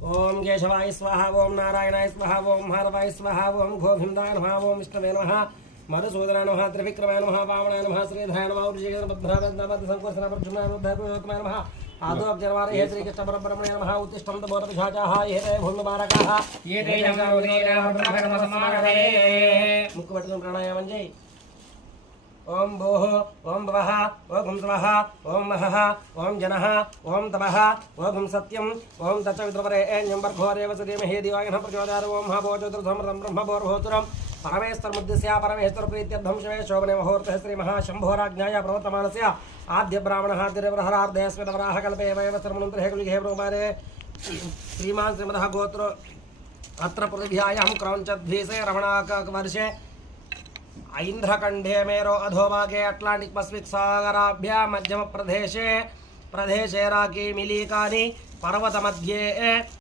ओम केशवाय स्वाहा ओम नारायणाय स्वाहा ओम माधवाय स्वाहा ओम गोविंदाय नमः ओम विष्णवे नमः मधुसूदनाय नमः त्रिविक्रमाय नमः वामनाय नमः श्रीधराय नमः नमः आदोपजनवारे हे श्रीकृष्ण परब्रह्मणे नमः उत्तिष्ठं तमोरपिशाचाः ये ते भूमिबारकाः ये ते मुखपट्टनं प्राणायामं जय ओम भोः ओम भवः ओम स्वः ओम महः ओम जनः ओम तपः ओम सत्यं ओम तच्चवित्रवरेण्यं भर्गोदेव सधीमहि दिवायनः प्रचोदयात् ओम महाभोजोत्रसमृतं ब्रह्मभोर्भोतुरं परमेश्वरमुद्दिश्य परमेश्वरप्रीत्यर्थं शिवे शोभने मुहूर्ते श्रीमहाशम्भोराज्ञाय प्रवर्तमानस्य आद्य ब्राह्मणः तिरुवरहरार्धयस्मितवराहकल्पे वैवस्त्रमनुन्तरे कुलिगे ब्रह्मारे श्रीमान् श्रीमदः गोत्र अत्र पृथिव्यायां क्रौञ्चद्वीसे रमणाकवर्षे ऐन्द्रखंडे मेरो अधोभागे अटलांटिक पसिफिक सागराभ्य मध्यम प्रदेशे राकी मिलीकानि पर्वत मध्ये